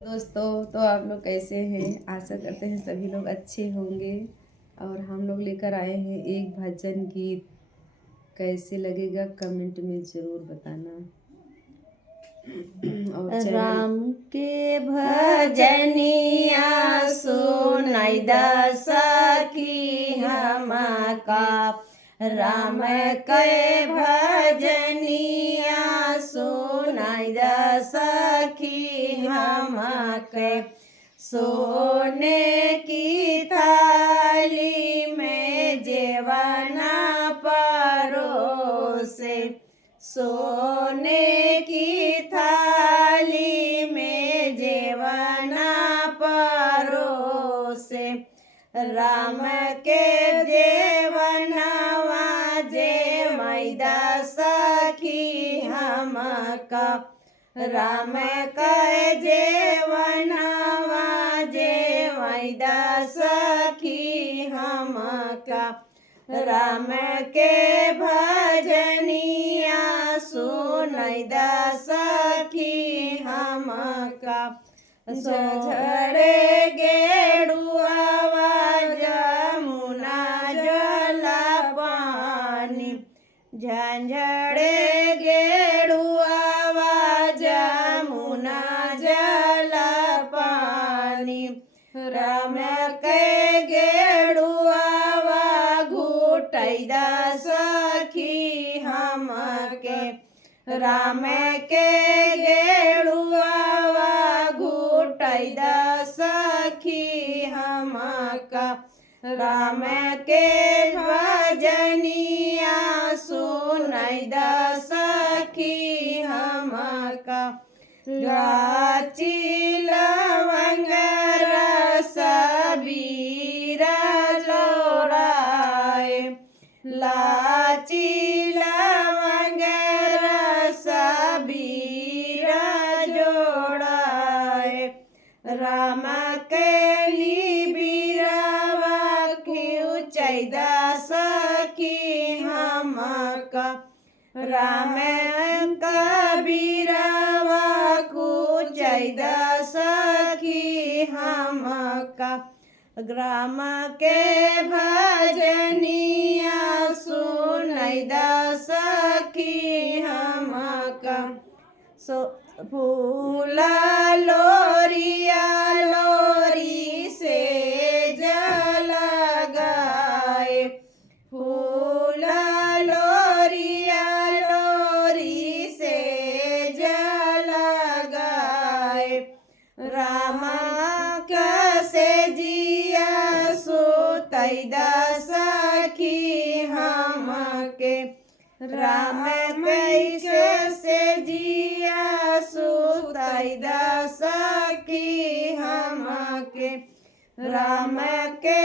दोस्तों, तो आप लोग कैसे हैं? आशा करते हैं सभी लोग अच्छे होंगे। और हम लोग लेकर आए हैं एक भजन गीत। कैसे लगेगा कमेंट में ज़रूर बताना। और चैनल राम के भजनिया सुनाई द सखी हमका। राम के भजनिया सुनाई द सखी हमके। सोने की थाली में जेवना परोसे। सोने की थाली में जेवना परोसे। राम के जेवनवा जे मैदा सखी हमका। राम के जेवनवा जे मैदा सखी हमका। राम के भजनिया सुनाई द सखी हमका। झड़े गेड़ुआ जमुना जल पानी। झंझड़े गेड़ुआ जमुना जल पानी। राम के गेड़ुआ घुटई द सखी हमके। राम के गेड़ुआ घुटई द सखी हमका। राम के भजनिया सुनाई द सखी हमका। लाची लवंग रस बीरा जोड़ाए। लाची लवंग रस बीरा जोड़ाए। राम के बीरावा खिउचै द सखी हमका। राम का बीरावा कुचै द सखी हमका। राम के भजनिया सुनाई द सखी हमका। फूला लोरिया लोरी से जल गाए। फूला लोरिया लोरी से जल गाए। राम से जिया सुतई द सखी हमके। राम से जिया सुतई द सखी हमके। राम के